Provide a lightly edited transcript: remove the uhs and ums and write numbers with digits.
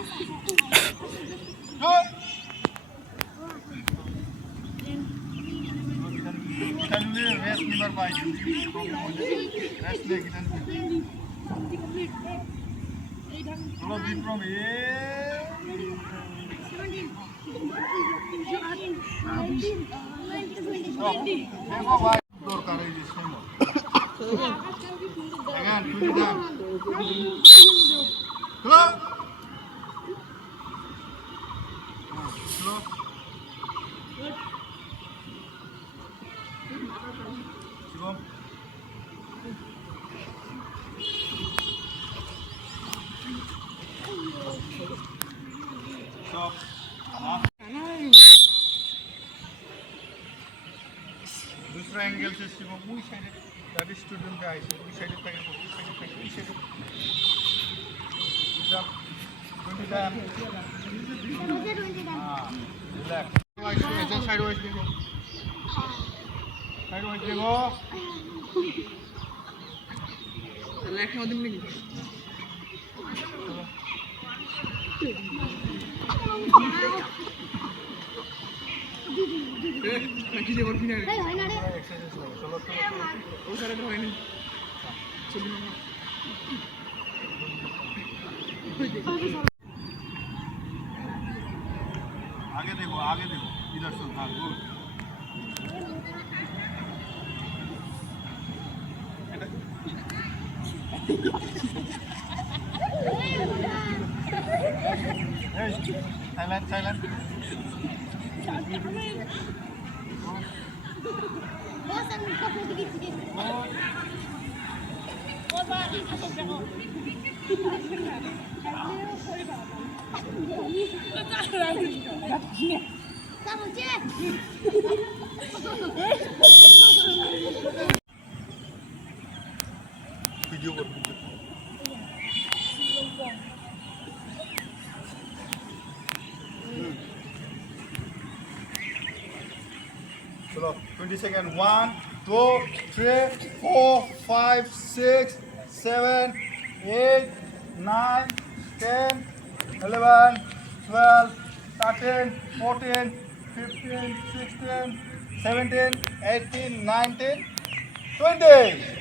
Good. Rest never by. Rest leg it and follow beat from here. Door courage is same. Again, 20 down. Go. Slow. Shivam. Stop. दूसरा angle से शिवम वही side that is student का ice वही side पे वही side जब 20 time हां relax ऐसा साइड वाइज देखो रिलैक्स मत नहीं नाকি যে করবি না রে হয় না রে এক্সারসাইজ করো চলো তো ও সারা তো হয় না চলি না आगे देखो इधर सुन हां गुड साइलेंट वीडियो कर चलो 20 सेकंड 1 2 3 4 5 6 7 8 9 10 11 12 13 14 15 16 17 18 19 20